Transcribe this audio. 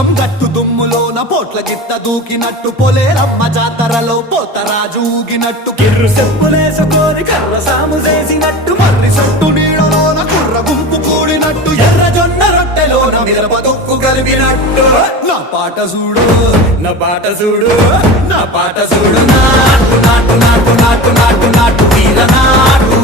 పోచం గట్టు దుమ్ములోన పోట్ల గిత్త దూకినట్టు పొలేరమ్మ జాతరలో పోతరాజు ఊగినట్టు కిర్రు చెప్పులేసుకొని కర్ర సాము చేసినట్టు మర్రి సొట్టు నీడలోన కుర్ర గుంపు కూడినట్టు ఎర్ర జొన్న రొట్టెలోన మిరప దొక్కు కలిపినట్టు నా పాట చూడు నా పాట చూడు నా పాట చూడు నాటు నాటు నాటు నాటు నాటు నాటు వీర నాటు